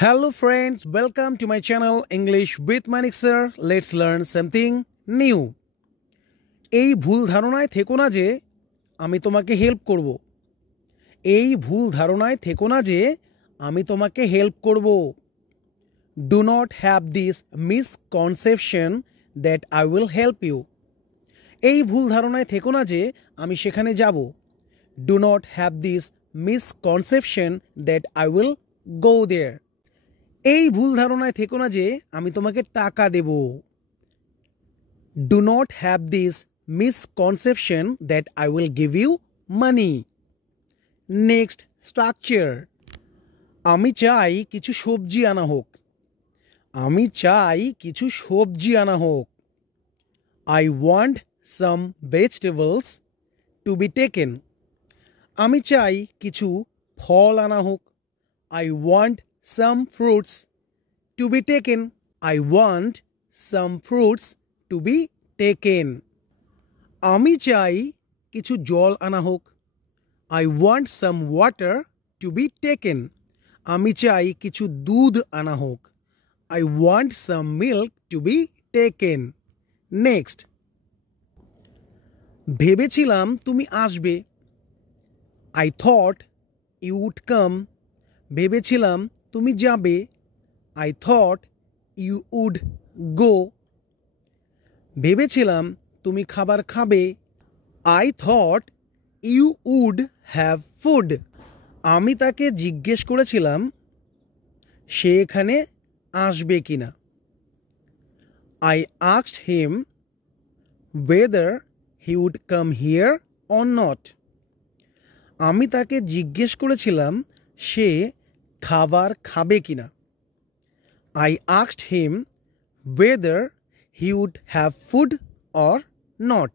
Hello friends, welcome to my channel English with Manik sir. Let's learn something new. এই ভুল ধারণায় থেকো না যে আমি তোমাকে হেল্প করব। এই ভুল ধারণায় থেকো না যে আমি তোমাকে হেল্প করব। Do not have this misconception that I will help you. এই ভুল ধারণায় থেকো না যে আমি সেখানে যাব। Do not have this misconception that I will go there. এই ভুল ধারণায় থেকো না যে আমি তোমাকে টাকা দেব। Do not have this misconception that I will give you money. Next, structure. আমি চাই কিছু সবজি আনা হোক। আমি চাই কিছু সবজি আনা হোক। I want some vegetables to be taken. আমি চাই কিছু ফল আনা হোক। I want some fruits to be taken. I want some fruits to be taken. আমি চাই কিছু জল আনা হোক। I want some water to be taken. আমি চাই কিছু দুধ আনা হোক। I want some milk to be taken. Next. ভেবেছিলাম তুমি আসবে। I thought you would come. ভেবেছিলাম তুমি যাবে। I thought you would go. ভেবেছিলাম তুমি খাবার খাবে। I thought you would have food. আমি তাকে জিজ্ঞেস করেছিলাম সে এখানে আসবে কিনা। I asked him whether he would come here or not. আমি তাকে জিজ্ঞেস করেছিলাম সে খাবার খাবে কিনা। I asked him whether he would have food or not.